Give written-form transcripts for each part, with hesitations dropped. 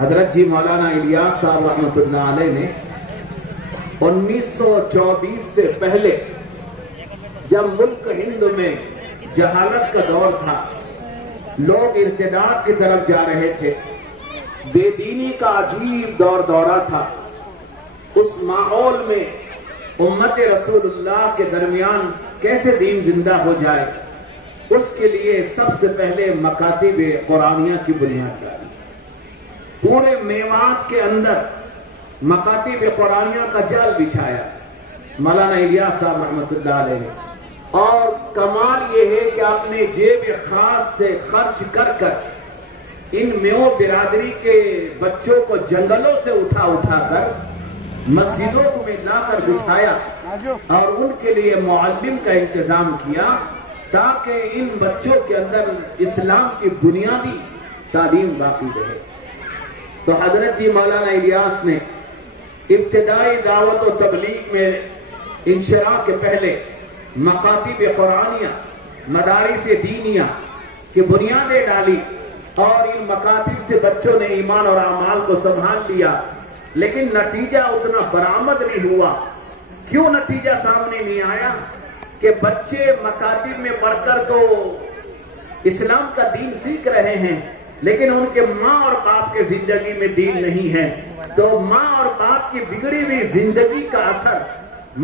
حضرت جی مولانا الیاس صاحب رحمۃ اللہ علیہ نے 1924 سے پہلے جب ملک ہند میں جہالت کا دور تھا، لوگ ارتداد کی طرف جا رہے تھے، بے دینی کا عجیب دور دورہ تھا، اس ماحول میں امت رسول اللہ کے درمیان کیسے دین زندہ ہو جائے، اس کے لیے سب سے پہلے مکاتب قرآنیہ کی بنیاد ڈالی۔ پورے میوات کے اندر مکاتب قرآنیہ کا جال بچھایا مولانا الیاس صاحب رحمۃ اللہ علیہ نے، اور کمال یہ ہے کہ اپنے جیب خاص سے خرچ کر کر ان میو برادری کے بچوں کو جنگلوں سے اٹھا کر مسجدوں میں لا کر بٹھایا اور ان کے لیے معلم کا انتظام کیا تاکہ ان بچوں کے اندر اسلام کی بنیادی تعلیم باقی رہے۔ تو حضرت جی مولانا الیاس نے ابتدائی دعوت و تبلیغ میں انشراح کے پہلے مکاتب قرآنیہ، مدارس دینیہ کی بنیادیں ڈالی، اور ان مکاتب سے بچوں نے ایمان اور اعمال کو سنبھال لیا، لیکن نتیجہ اتنا برآمد نہیں ہوا۔ کیوں نتیجہ سامنے نہیں آیا؟ کہ بچے مکاتب میں پڑھ کر تو اسلام کا دین سیکھ رہے ہیں، لیکن ان کے ماں اور باپ کے زندگی میں دین نہیں ہے، تو ماں اور باپ کی بگڑی ہوئی زندگی کا اثر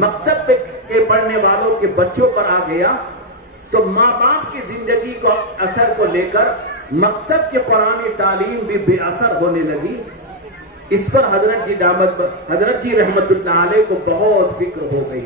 مکتب کے پڑھنے والوں کے بچوں پر آ گیا، تو ماں باپ کی زندگی کو اثر کو لے کر مکتب کی قرآنی تعلیم بھی بے اثر ہونے لگی۔ اس پر حضرت جی رحمت اللہ علیہ کو بہت فکر ہو گئی۔